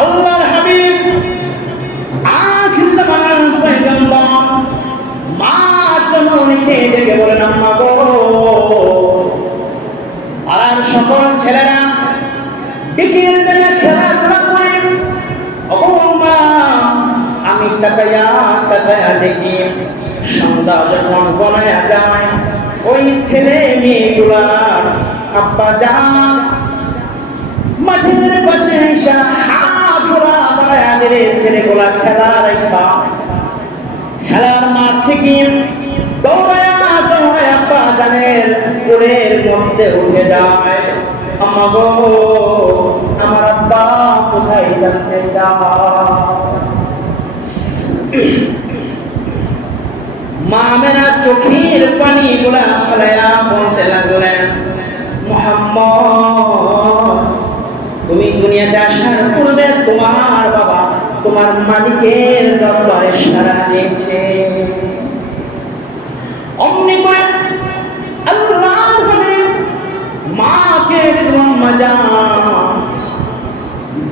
আল্লাহর হাবিব আখির জামানার পয়গম্বর মা জননীকে ডেকে বলেন, আম্মা গো। আর সকল ছেলেরা বিকেল বেলা খেলাধুলা করে, ওগো মা আমি তাকায়া দেখি সন্ধ্যা যখন গনায়া যায় ওই ছেলে মেয়েগুলা আব্বা যান মাঠের পাশে এসে হাত ধরা বাড়ায় ছেলেগুলা খেলার মাঠ থেকে দৌড়ায়া আব্বা জানের কোলের মধ্যে উঠে যায়। আম্মা গো আমার আব্বা কোথায় জানতে চায়। মা মেনা চোখের পানি গুলা ফেলাইয়া বলতে লাগলেন, মুহাম্মদ তুমি দুনিয়াতে আসার পূর্বে তোমার বাবা তোমার মালিকের দরবারে সাড়া দিয়েছে। অমনি করে আল্লাহর হাবিব মাকে মজা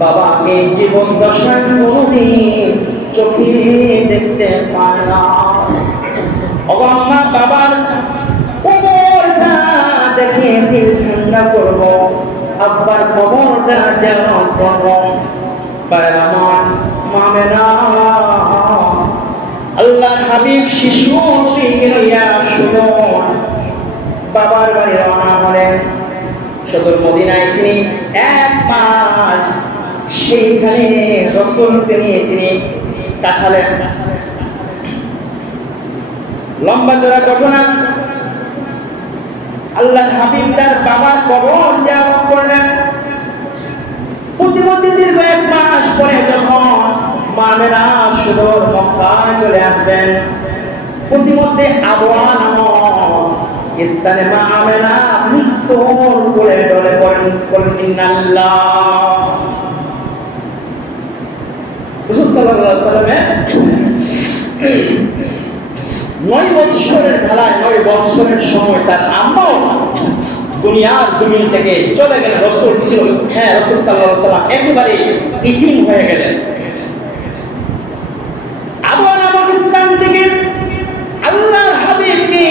বাবাকে জীবন দশায় কোনদিন চোখে দেখতে পায় না। বাবার কবরটা দেখে দিল ঠান্ডা করবো, আব্বার কবরটা যেন করবো। আল্লাহ হাবিব শিশু শুনো বাবার বাড়ি রওনা হলেন। সদর মদিনায় তিনি এক মাস সেইখানে রাসূলকে নিয়ে তিনি কাটালেন। লম্বা চড়া ঘটনা। আল্লাহ হাবিব তার বাবার কবর জিয়ারত করলেন। প্রতিমধ্যে দীর্ঘ এক মাস পরে যখন মামেরা সুদূর মক্কায় চলে আসবেন, প্রতিমধ্যে আবওয়া নামক স্থানে মা আমেনা মৃত্যুর কোলে ঢলে পড়েন। ইন্নাল্লাহ। রাসূল সাল্লাল্লাহু আলাইহি ওয়াসাল্লামের 9 বছরের ঢালায় 9 বছরের সময় তার আম্মা দুনিয়ার জমিন থেকে চলে গেলেন। রাসূল ছিল রাসূল সাল্লাল্লাহু আলাইহি ওয়াসাল্লাম একেবারে ইতিম হয়ে গেলেন। আবু নামক স্থান থেকে আল্লাহর হাবিবকে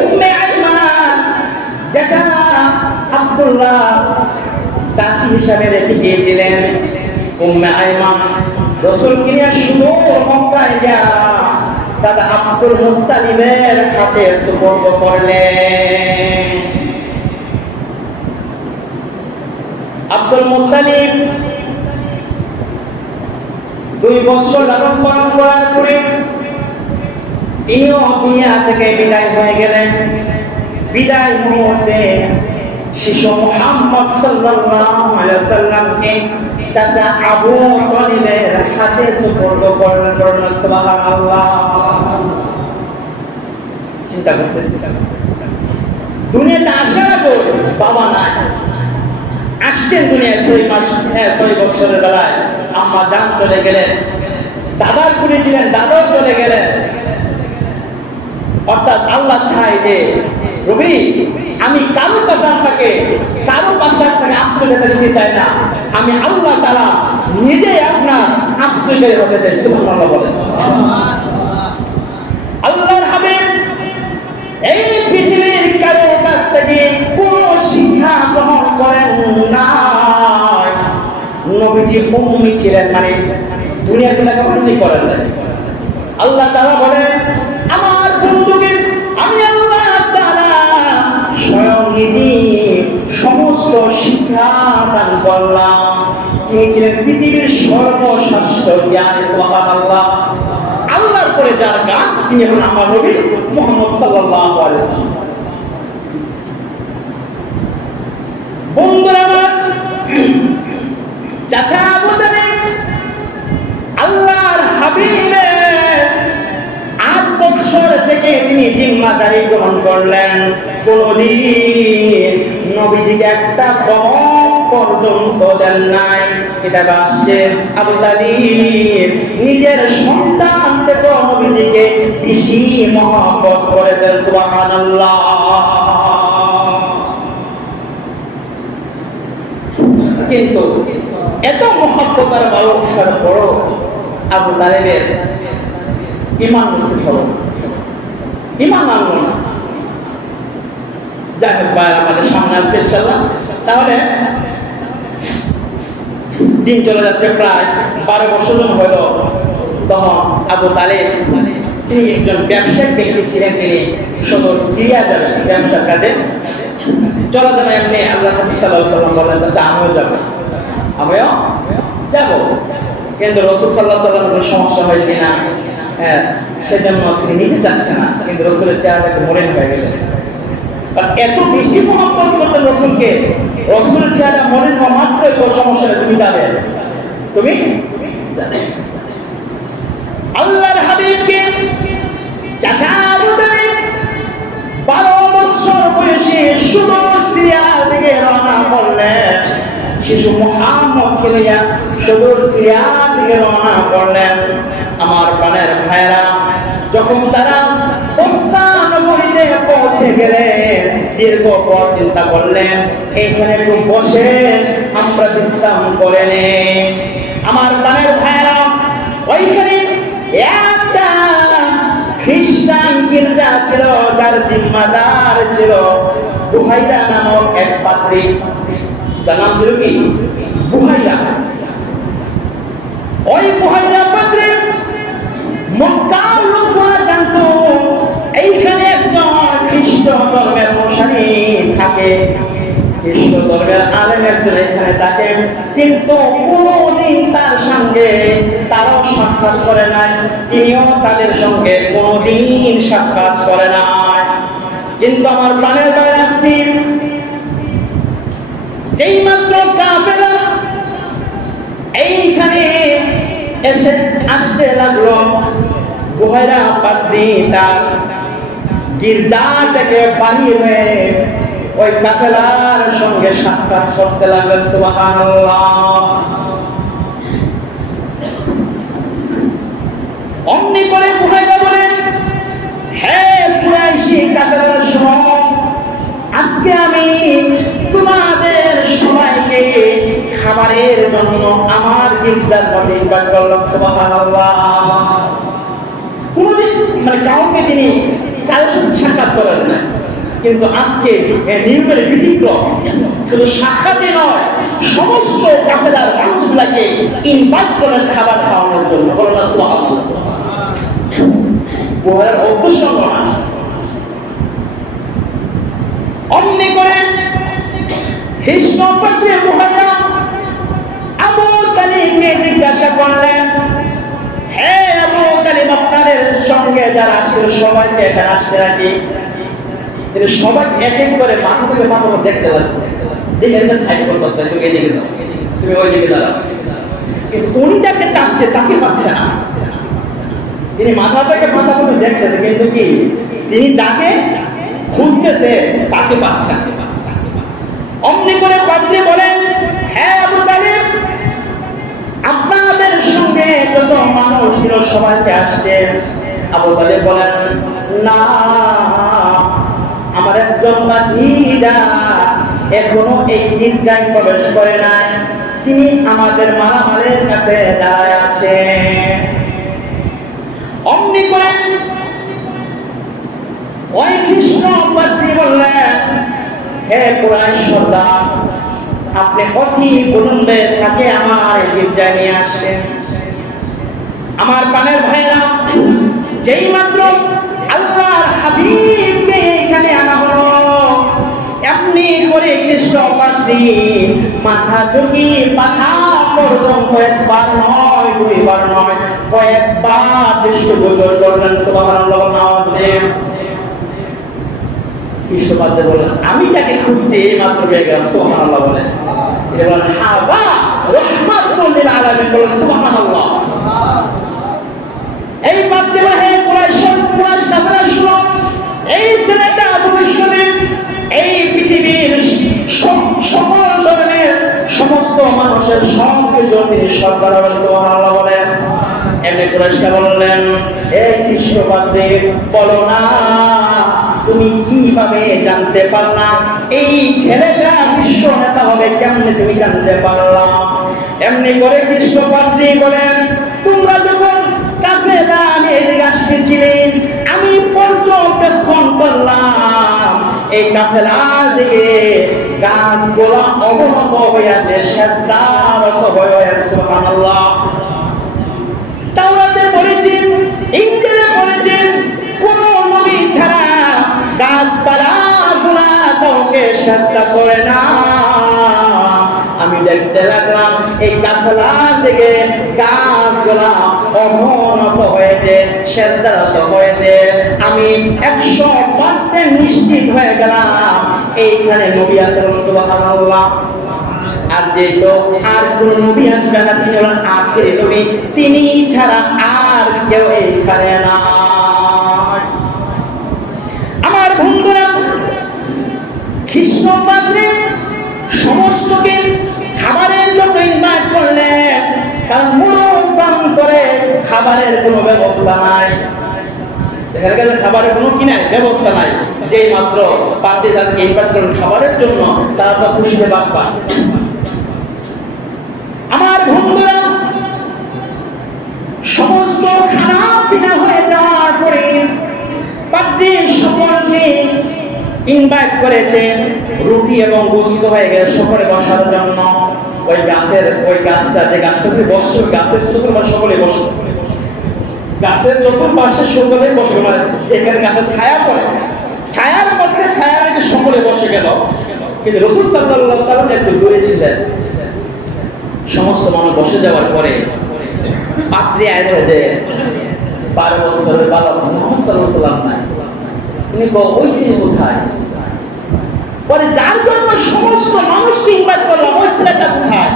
উম্মে আইমান যেটা আব্দুল্লাহ দাসী হিসাবে রেখে গিয়েছিলেন, উম্মে আইমান রাসূলকে নিয়ে শুধু মক্কায় গিয়া দাদা আব্দুল মুত্তালিবের হাতে সুপর্দ করলেন। আব্দুল মুত্তালিব 2 বছর লালন পালন করার পরে তিনিও দুনিয়া থেকে বিদায় হয়ে গেলেন। বিদায় মুহূর্তে শিশু মুহাম্মদ সাল্লাল্লাহু আলাইহি ওয়াসাল্লামকে চাচা আবু তালিবের হাতে সুপর্দ করলেন। সুবহানাল্লাহ। চিন্তা করছেন, দুনিয়াতে আসার পর বাবা নাই, আসছেন দুনিয়ায় 6 বছরের বেলায় আম্মা জান চলে গেলেন, দাদার কুলে ছিলেন, দাদাও চলে গেলেন। অর্থাৎ আল্লাহ চায় যে রবি আমি কারো কাছে আপনাকে কারো পাশে আপনাকে আশ্রয় দিতে চাই না, আমি আল্লাহ তাআলা নিজেই আপনার আশ্রয় হতে চাই। সুবহানাল্লাহ বলেন। আল্লাহর হাবিব এই পৃথিবীর কারো কাছ থেকে কোনো শিক্ষা গ্রহণ করেন না। নবীজি উম্মি ছিলেন, মানে দুনিয়ার লেখাপড়া করেন না। আল্লাহ তাআলা বলেন আমার বন্ধুকে আমি আল্লাহ তাআলা স্বয়ং নিজে সমস্ত শিক্ষা দান করলাম। তিনি ছিলেন পৃথিবীর সর্বশ্রেষ্ঠ জ্ঞানী। সুবহানাল্লাহ। আল্লাহর পরে যার জ্ঞান তিনি হলেন আমার নবী মুহাম্মদ সাল্লাল্লাহু আলাইহি ওয়াসাল্লাম। বন্ধুরা চাচা আবু তালিব আল্লাহর হাবিবের 8 বছর থেকে তিনি জিম্মাদারি গ্রহণ করলেন। কোনদিন নবীজিকে একটা কম পর্যন্ত দেন নাই। কিতাবে আসছে আবু তালিব নিজের সন্তান থেকে নবীজিকে বেশি মহব্বত করেছেন। সুবহানাল্লাহ। কিন্তু এত মহব্বত আর ভালোবাসার বড় আবু তালেবের ইমান নসিব হলো, ইমান আনলো না। যাই হোক ভাই, আমাদের সামনে আসবে ইনশাআল্লাহ। তাহলে দিন চলে যাচ্ছে, প্রায় 12 বছর হলো। তখন আবু তালেব তিনি একজন ব্যবসায়িক ব্যক্তি ছিলেন। তিনি সদর সিরিয়া যাবেন ব্যবসার কাজে। চলার এমনি আল্লাহ নবী সাল্লাল্লাহু আলাইহি ওয়াসাল্লাম বললেন, আমিও যাবো, আমিও যাবো। কিন্তু রাসূল সাল্লাল্লাহু আলাইহি ওয়াসাল্লামের সমস্যা হয় কিনা, হ্যাঁ, সেজন্য তিনি নিতে চাচ্ছেন না। কিন্তু রাসূলের চেহারা একটু মলিন হয়ে গেলেন। এত বেশি মহব্বত করতেন রাসূলকে, রাসূলের চেহারা মলিন হওয়া মাত্রই কোনো সমস্যা নেই, তুমি যাবে, তুমি যাবে। আল্লাহর হাবিবকে চাচা বলে 12 বছর বয়সে সুদূর সিরিয়া থেকে রওনা করলেন। শিশু মুহাম্মদকে নিয়ে সুদূর সিরিয়া থেকে রওনা করলেন। আমার প্রাণের ভাইরা, যখন তারা নগরীতে পৌঁছে গেলেন, দীর্ঘ পথ চিন্তা করলেন, এইখানে একটু বসে আমরা বিশ্রাম করে নেই। আমার প্রাণের ভাইরা, ওইখানে একটা খ্রিস্টান গির্জা ছিল, যার জিম্মাদার ছিল বুহাইরা নামক এক পাদ্রী। তার নাম ছিল কি? বুহাইরা। ওই বুহাইরা পাদ্রী মক্কার লোকরা জানতো এইখানে একজন খ্রিস্ট ধর্মের অনুসারী থাকে, খ্রিস্ট ধর্মের আলেম একজন এখানে থাকে। কিন্তু কোনদিন তার সঙ্গে তারাও সাক্ষাৎ করে নাই, তিনিও তাদের সঙ্গে কোনদিন সাক্ষাৎ করে নাই। কিন্তু আমার প্রাণের বাইরে আসছি, যেই মাত্র কাফেররা এইখানে এসে আসতে লাগলো, বুহাইরা পাদ্রী তার গির্জা থেকে বাহির হয়ে ওই কাফেলার সঙ্গে সাক্ষাৎ করতে লাগলেন। সুবহানাল্লাহ। অমনি করে বুহাইরা বলেন, হে কুরাইশি কাফেলার সময়, আজকে আমি তোমাদের সবাইকে খাবারের জন্য আমার গির্জার মধ্যে ইনভাইট করলাম। সুবহানাল্লাহ। কোনদিন কাউকে তিনি কারোর সাথে সাক্ষাৎ করেন না, কিন্তু আজকে নিয়মের ব্যতিক্রম। শুধু সাক্ষাৎই নয়, সমস্ত কাফেলার মানুষগুলাকে ইনভাইট করেন খাবার খাওয়ানোর জন্য। বলেন না সুবহানাল্লাহ। বুহাইরার উদ্দেশ্য নয়। অমনি করে খ্রিস্ট পাদ্রী বুহাইরা আবু তালিবকে জিজ্ঞাসা করলেন, হে আবু তালিব, আপনাদের সঙ্গে যারা ছিল সবাইকে এখানে আসতে রাখি। কিন্তু সবাই এক এক করে মাথা থেকে মাথা দেখতে লাগলো, দেখে সাইড করতেছে, তুমি এদিকে যাও, তুমি ওই দিকে দাঁড়াও। কিন্তু উনি যাকে চাচ্ছে তাকে পাচ্ছে না। তিনি মাথা থেকে মাথা করে দেখতেছে, কিন্তু কি তিনি যাকে খুঁজতেছে তাকে পাচ্ছে না। অমনি করে পাদ্রী বলেন, হ্যাঁ আবু তালিব, আপনাদের সঙ্গে যত মানুষ ছিল সবাইকে আসছে। আবু তালিব বলেন, না, আমার একজন ভাতিজা এখনো এই গির্জায় প্রবেশ করে নাই, তিনি আমাদের মালামালের কাছে দাঁড়ায় আছে। অমনি করে ওই খ্রিস্ট পাদ্রী বললেন, হে কুরাইশ সর্দার, আপনি অতি বিলম্বে তাকে আমার গির্জায় নিয়ে আসেন। আমার প্রাণের ভাইরা, যেই মাত্র আল্লাহর হাবিবকে এখানে আনা হলো, এমনি করে খ্রিস্ট পাদ্রী মাথা ঝুঁকি পাথা পর্যন্ত একবার নয়, দুইবার নয়, কয়েকবার দৃষ্টিগোচর করলেন। সুবহানাল্লাহ। খ্রিস্ট পাদ্রী বলেন, আমি তাকে খুঁজছি, এই মাত্র পেয়ে গেলাম। সুবহানাল্লাহ বলেন। এবার হাযা রাহমাতুল লিল আলামিন বলেন। সুবহানাল্লাহ। এই পাদ্রী হে কুরাইশ কাফেররা শুনো, এই ছেলেটা ভবিষ্যতে এই পৃথিবীর সকল ধরনের সমস্ত মানুষের সবকিছু তিনি সরকার হবে। সুবহানাল্লাহ বলেন। এমনি কুরাইশরা বললেন, হে খ্রিস্ট পাদ্রী, বলো না তুমি কিভাবে জানতে পারলা এই ছেলেটা বিশ্ব নেতা হবে, কেমনে তুমি জানতে পারলা? এমনি করে কৃষ্ণপত্রী বলেন, তোমরা যখন কাফেলা নিয়ে এদিকে আসতেছিলে, আমি পর্যবেক্ষণ করলাম এই কাফেলা দিকে গাছগুলো অবনত হইয়াছে, সেজদারত হইয়াছে। সুবহানাল্লাহ। তাওরাতে বলেছেন, ইনজিলে বলেছেন, কোন নবী ছাড়া গাছপালাগুলা কাউকে সেজদা করে না। আমি দেখতে লাগলাম এই কাফেলা থেকে গাছগুলা অবনত হয়েছে, সেজদারত হয়েছে। আমি 100% নিশ্চিত হয়ে গেলাম এইখানে নবী আছেন। সুবহানাল্লাহ। আর যেহেতু আর কোন নবী আসবে না, তিনি হলেন আখিরি নবী, তিনি ছাড়া আর কেউ এইখানে না। আমার বন্ধুরা, কৃষ্ণপত্রী সমস্ত খাবারের জন্য ইনভাইট করলেন, কারণ মূল প্রান্তরে খাবারের কোনো ব্যবস্থা নাই। দেখা গেল খাবারের কোনো কি নাই, ব্যবস্থা নাই। যেই মাত্র পার্টি তাকে ইনভাইট করেন খাবারের জন্য, তারা তো খুশিতে বাদ পায়। আমার বন্ধুরা, সমস্ত খানা পিনা হয়ে যাওয়ার পরে পাত্রীর সকলকে ইনভাইট করেছেন, রুটি এবং গোশত হয়ে গেছে সকলে বসার জন্য। ওই গাছটা যে গাছটা তুমি বসছো, গাছের চতুর্পাশে সকলে বসো, গাছের চতুর্পাশে সকলে বসে, যেখানে গাছের ছায়া পড়ে, ছায়ার মধ্যে ছায়ার মধ্যে সকলে বসে গেল। কিন্তু রাসূল সাল্লাল্লাহু আলাইহি ওয়াসাল্লাম একটু দূরে ছিলেন। সমস্ত মানুষ বসে যাওয়ার পরে পাত্রী আইলো যে 12 বছরের বালক মুহাম্মদ সাল্লাল্লাহু আলাইহি ওয়াসাল্লাম নাই। তিনি ওই ছিলেন কোথায়? পরে যার জন্য সমস্ত মানুষকে ইনভাইট করলাম, ওই ছেলেটা কোথায়?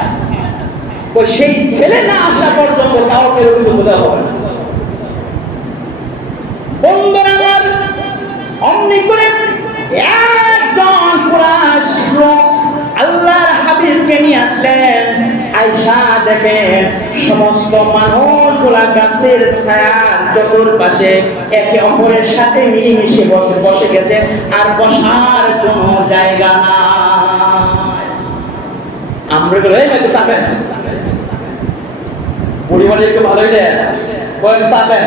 ওই সেই ছেলে না আসা পর্যন্ত কাউকে রুটি দেওয়া হবে না। বন্ধুরা আমার, অমনি করে একজন কুরাইশ লোক আল্লাহর হাবিবকে নিয়ে আসলেন। আয়েশা দেখেন সমস্ত মানুষগুলা গাছের ছায়ার চতুর্পাশে একে অপরের সাথে মিলেমিশে বসে গেছে, আর বসার কোনো জায়গা নাই। আমরা বলে এই চাপেন, পরিবারে একটু ভালোই দেয় কয়েক চাপেন,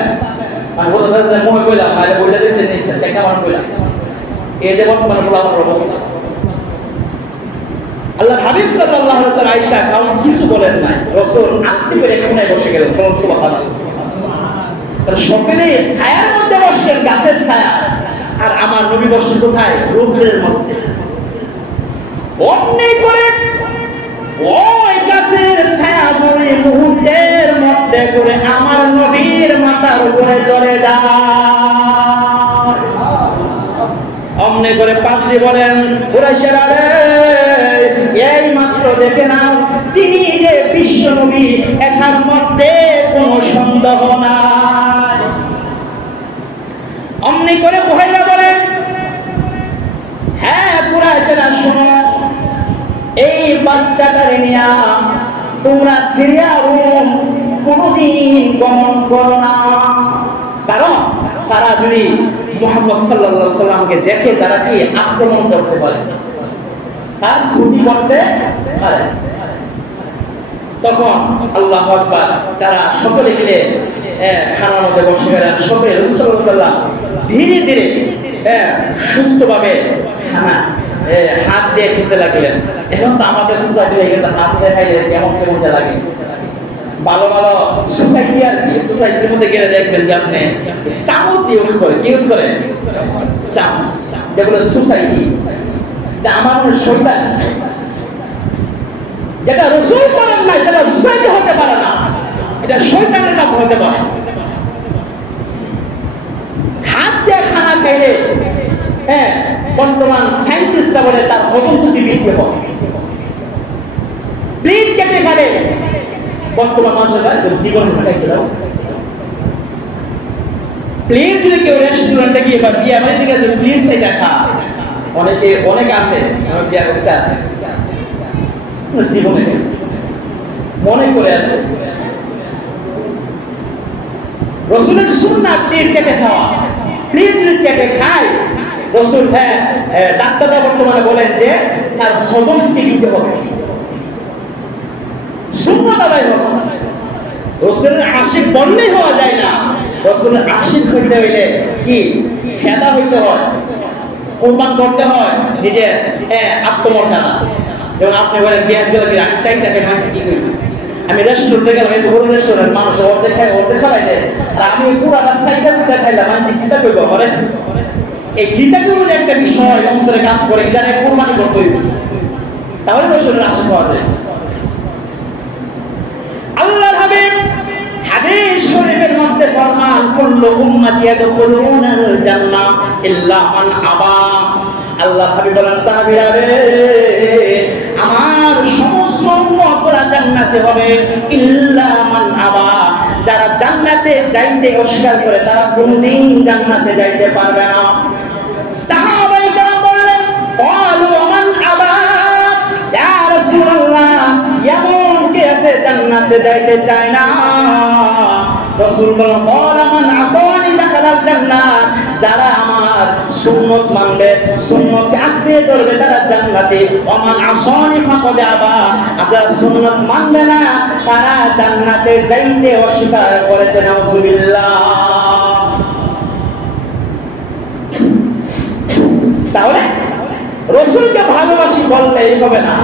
আমি বলতে মনে করলাম মায়ের বইটা দিয়েছে দেখা আমার বললাম এই যে বর্তমানে বলা আমার অবস্থা। আল্লাহ হাবিব সাল্লাল্লাহু আলাইহি ওয়াসাল্লাম আয়েশা কাউন কিছু বলেন নাই, রাসূল আস্তে করে কোণায় বসে গেলেন। সুবহানাল্লাহ। তারা সকলে ছায়ার মধ্যে বসছেন, গাছের ছায়া, আর আমার নবী বসছেন কোথায়? রৌদ্রের মধ্যে। অমনি করে ওই গাছের ছায়া ধরে মুহূর্তের মধ্যে করে আমার নবীর মাথার উপরে চলে যায়। অমনি করে পাত্রী বলেন, কুরাইশেরা রে, এই মাত্র দেখে নাও তিনি যে বিশ্ব নবী, এটার মধ্যে কোনো সন্দেহ নাই। অমনি করে মহিলা বলেন, হ্যাঁ কুরাইশেরা শোনো, এই বাচ্চাটারে নিয়া তোমরা সিরিয়া রোম কোনদিন গমন করো না। কারণ তারা যদি মুহাম্মদ সাল্লাল্লাহু আলাইহি সাল্লামকে দেখে তারা কি আক্রমণ করতে পারে, তার ক্ষতি করতে পারে। তখন আল্লাহু আকবার, তারা সকলে মিলে খানার মধ্যে বসে গেলেন। সকলে রাসূল সাল্লাল্লাহু আলাইহি সাল্লাম ধীরে ধীরে সুস্থভাবে খানা হাত দিয়ে খেতে লাগলেন। এখন তো আমাদের সোসাইটি হয়ে গেছে, হাত দিয়ে খাইলে কেমন কেমন লাগে। ভালো ভালো সোসাইটি আর কি, সোসাইটির মধ্যে গেলে দেখবেন যে আপনি চামচ ইউজ করে, কি ইউজ করে? চামচ। যেগুলো সোসাইটি, আমার মনে শয়তান, যেটা রাসূল করেন না, যেটা সোসাইটি হতে পারে না, এটা শয়তানের কাজ হতে পারে। হাত দিয়ে খানা খাইলে বর্তমান সায়েন্টিস্টরা বলে তার হজম শক্তি বৃদ্ধি পাবে। প্লেট চেপে গেলে বর্তমান মানুষের জীবন ঘটাইছিল। প্লেট যদি কেউ রেস্টুরেন্টে গিয়ে বা বিয়ে বাড়িতে গিয়ে প্লেট চাই দেখা, অনেক আছে বিয়ে করতে জীবনে মনে করে আছে রাসূলের সুন্নাত প্লেট চেপে খাওয়া। প্লেট যদি চেপে খায় রাসূল ডাক্তাররা বর্তমানে বলেন যে তার হজম শক্তি বৃদ্ধি হবে। সুন্নাত আদায় হবে। রাসূলের আশিক বললেই হওয়া যায় না, রাসূলের আশিক হইতে হইলে কি ফেদা হইতে হয়, কুরবান করতে হয় নিজের আত্মমর্যাদা। যেমন আপনি বলেন বিয়ার করে কি আমি চাইতে আমি কি করি, আমি রেস্টুরেন্টে গেলাম, এই বড় রেস্টুরেন্ট, মানুষ অর্ধেক খায় অর্ধেক খাওয়াই দেয়, আর আমি পুরাটা সাইডটা পুরো খাইলাম, আমি কিতা করব বলে এই কিতা করব একটা বিষয় অন্তরে কাজ করে, এটা নিয়ে কুরবানি করতে হইবে, তাহলে রাসূলের আশিক হওয়া যায়। আল্লাহর হাবিব হাদিস শরীফের মধ্যে ফরমান কুল্লু উম্মতি ইয়াদখুলুনাল জান্নাহ ইল্লা মান আবা। আল্লাহ হাবিব বলেন সাহাবীরা রে, আমার সমস্ত উম্মতরা জান্নাতে হবে, ইল্লা মান আবা, যারা জান্নাতে যাইতে অস্বীকার করে তারা কোনদিন জান্নাতে যাইতে পারবে না। সাহাবায়ে কেরাম বললেন ক্বালু মান আবা ইয়া রাসূলুল্লাহ, এমন কে আছে জান্নাতে যাইতে চায় না? রাসূল বলেন ক্বালা মান আতানি দাখালাল জান্নাহ, যারা আমার সুন্নাত মানবে, সুন্নাতকে আঁকড়ে ধরবে তারা জান্নাতে, ওয়া মান আসানি ফাকাদ আবা, যারা সুন্নাত মানবে না তারা জান্নাতে যাইতে অস্বীকার করেছে। নাউযুবিল্লাহ। তাহলে রাসূলকে ভালোবাসি বললেই হবে না,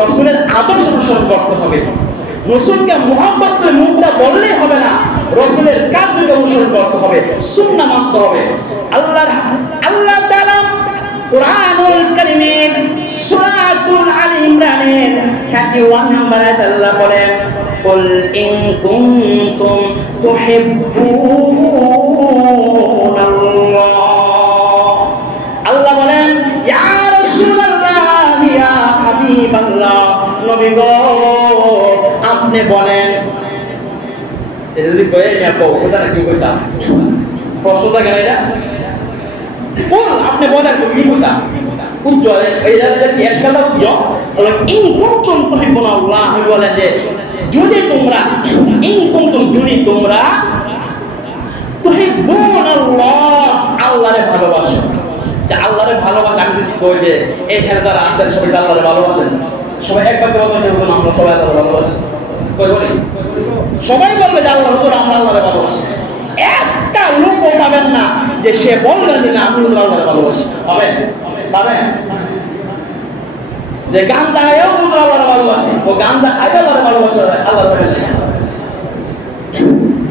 রাসূলের আদর্শ অনুসরণ করতে হবে। রাসূলকে মুহাব্বত করে মুখটা বললেই হবে না, রাসূলের কাজকে অনুসরণ করতে হবে, সুন্নাহ মানতে হবে। আল্লাহ তাআলা কুরআনুল কারীমের সূরাতুল আলী ইমরানের 31 নম্বর আয়াতে আল্লাহ বলেন কুল ইন কুনতুম তুহিব্বুনাল্লাহ, আল্লাহ বলেন ইয়া রাসূলুল্লাহ ইয়া হাবিবাল্লাহ, নবী গো আপনি বলেন, এটা যদি কয়ে না কও ওটা কি কইতা প্রশ্নটা কেন এটা কোন আপনি বলেন তো কি কইতা কোন চলে এইটা কি এসকালা দিও বলে ইন কুনতুম তুহিব্বুনাল্লাহ, আমি বলেন যে যদি তোমরা ইন কুনতুম যদি তোমরা তুহিব্বুনাল্লাহ আল্লাহরে ভালোবাসো, যে আল্লাহরে ভালোবাসা, আমি যদি কই যে এখানে যারা আছেন সবাই আল্লাহরে ভালোবাসেন, সবাই একবার বলবেন যে আমরা সবাই আল্লাহরে ভালোবাসি, কই বলি সবাই বলবে যে আল্লাহ হুজুর আমরা আল্লাহরে ভালোবাসি। একটা লোক পাবেন না যে সে বলবে যে না আমি আল্লাহরে ভালোবাসি, পাবেন? পাবেন? যে গান্দা আয়ও হুজুর আল্লাহরে ভালোবাসি, ও গান্দা আয়ও আল্লাহরে ভালোবাসে, আল্লাহর ভালোবাসে।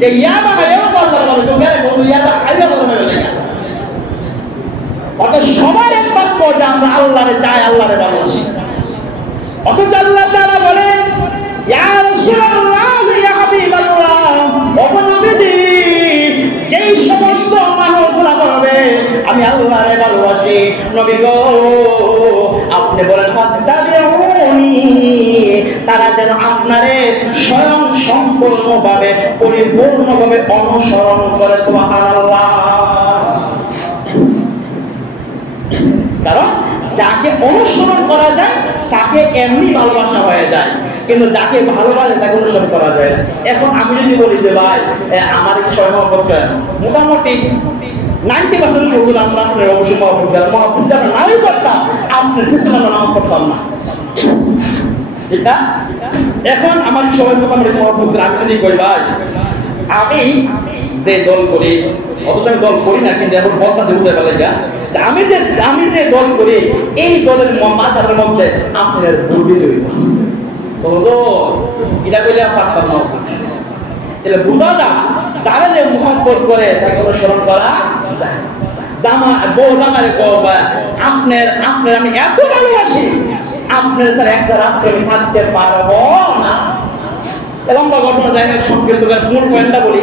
যে ইয়াবা আয়ও আল্লাহরে ভালোবাসে, ও গারে বলু ইয়াবা আয়ও আল্লাহরে ভালোবাসে। অত সবার একবার কো যে আমরা আল্লাহরে চাই, আল্লাহরে ভালোবাসি। অথচ আল্লাহ তাআলা বলেন ইয়া রাসূলুল্লাহ ইয়া হাবিবাল্লাহ, ওগো নবী যেই সমস্ত মানুষগুলো বলবে আমি আল্লাহরে ভালোবাসি, নবী গো আপনি বলেন ফাত্তাবিউনি, তারা যেন আপনারে স্বয়ং সম্পূর্ণভাবে পরিপূর্ণভাবে অনুসরণ করে। সুবহানাল্লাহ। কারণ যাকে অনুসরণ করা যায় তাকে এমনি ভালোবাসা হয়ে যায়, কিন্তু যাকে ভালোবাসে তাকে অনুসরণ করা যায় না। এখন আমি যদি বলি যে ভাই আমার সবাই মহব্বত করেন, মোটামুটি 90% লোক আমরা আপনার অবশ্যই মহব্বত করেন, মহব্বত আমরা নাই করতাম, আপনার কিছু আমরা নাম করতাম না, ঠিক না? এখন আমার সবাই মোটামুটি মহব্বত করে, আমি যদি করি ভাই আমি যে দল করি, অথচ আমি দল করি না, কিন্তু এখন বলটা যে উঠে ফেলে যা আমি যে দল করি এই দলের মাথার মধ্যে আপনার ভোট দিতে হইব, এটা কইলে পারতাম না। তাহলে বোঝা যা যারা যে মুহাব্বত করে তাকে অনুসরণ করা যায়। জামা বউ জামারে করবা আপনার আমি এত ভালোবাসি, আপনার তার একটা রাত্রে আমি থাকতে পারবো না। লম্বা ঘটনা যায় না, সংক্ষিপ্ত মূল পয়েন্টটা বলি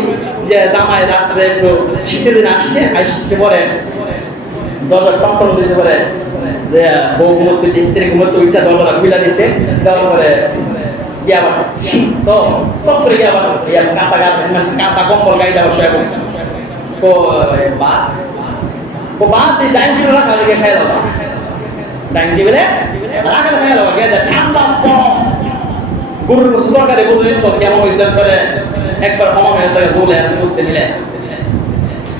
যে জামাই রাত্রে একটু শীতের দিন আসছে পরে দরজা টমটম দিতে পারে যে বউ ঘুমোতে স্ত্রী ঘুমোতে ওইটা দরজা খুলে দিচ্ছে, দেওয়ার পরে শীত তো টপ করে গিয়ে আবার কাঁটা কম্বল গাড়িটা বসে করছে, তো বাদ ডাইনিং টেবিল রাখা গিয়ে খাই দাও, ডাইনিং টেবিলে রাখা খাই দাও গিয়ে ঠান্ডা গরুর গোশত তরকারি বুঝলেন তো কেমন হয়েছে করে একবার কমা হয়ে যায় চলে আপনি বুঝতে নিলেন।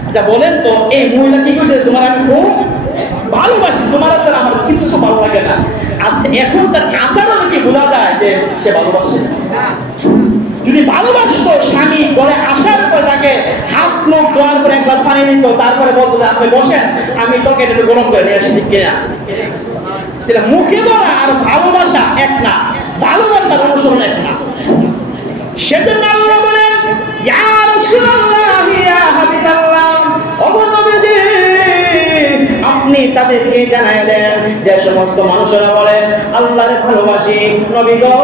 আচ্ছা বলেন তো এই মহিলা কি করছে, তোমার আমি খুব ভালোবাসি, তোমার আসলে আমার কিছু ভালো লাগে না। আচ্ছা এখন তার আচরণ কি বোঝা যায় যে সে ভালোবাসে? দিত, তারপরে বলতো যে আপনি বসেন, আমি তোকে একটু গরম করে নিয়ে আসি, ঠিক কিনা? মুখে বলা আর ভালোবাসা এক না, ভালোবাসার অনুসরণ এক না। সেজন্য আল্লাহ বলেন, ইয়া রাসূলুল্লাহ ইয়া হাবিবাল্লাহ, ওগো নবীজি আপনি তাদেরকে জানাই দেন যে সমস্ত মানুষেরা বলে আল্লাহরে ভালোবাসি, নবী গো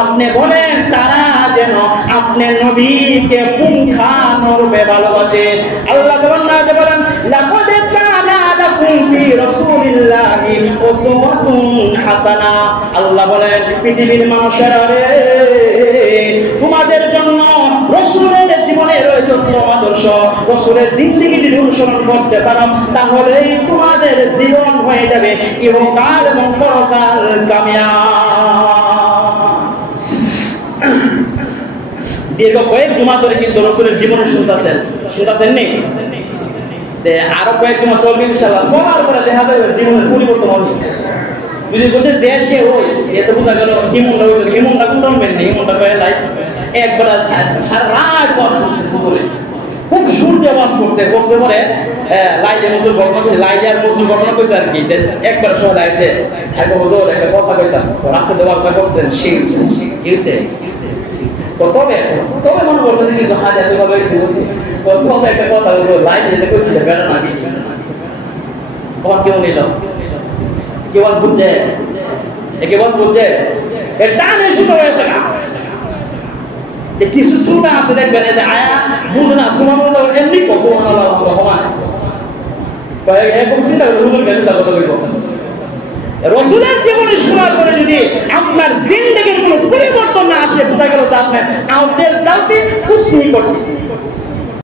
আপনি বলেন তারা যেন আপনি নবীকে পুঙ্খানুরূপে ভালোবাসে। আল্লাহ বলেন লাকাদ কানা লাকুম ফি রাসূলিল্লাহি উসওয়াতুন হাসানা। আল্লাহ বলেন পৃথিবীর মানুষেরা রে, তোমাদের জন্য রাসূলের জীবনে রয়েছে উত্তম আদর্শ। রাসূলের জিন্দেগি যদি অনুসরণ করতে পারো তাহলেই তোমাদের জীবন হয়ে যাবে ইহকাল এবং পরকাল কামিয়াব। দীর্ঘ কয়েক জুমা ধরে কিন্তু রাসূলের জীবনে শুনতেছেন নি? আরো কয়েক জুমা চলবে ইনশাআল্লাহ। সবার পরে দেখা যাবে জীবনের পরিবর্তন হবে। যদি বলতে যে সে ওই এত বোঝা গেল হিমনটা হয়েছিল, হিমনটা কোনটা মেনে নেই, হিমনটা কয়ে লাই একবার সারা রাত বাস করছে পুকুরে, খুব সুর দিয়ে বাস করছে পরে লাইজের মজুর ঘটনা করছে, লাইজার মজুর ঘটনা করছে আর কি। একবার সময় লাগছে একটা কথা কইতাম, রাত্রে দেওয়ার করছেন সেই কি হয়েছে তবে মনে করতেন কিন্তু হাজার তবে একটা কথা বলবো, লাইন যেতে কইছিল বেড়া না তোমার কেউ নিল কেউ বুঝছে, কেবল বুঝছে টানে শুরু হয়েছে না। কিছু সুন্নাহ আছে দেখবেন যে আয়া বুঝে না, সুবহানাল্লাহ এমনি সুবহানাল্লাহ রহমান এরকম চিন্তা করে হুজুর কেন কথা কইব। রাসূলের জীবনে শোনার পরে যদি আপনার জিন্দেগির কোনো পরিবর্তন না আসে, বোঝা গেল যে আপনি আউটের চালতে কুছ নেই করতে।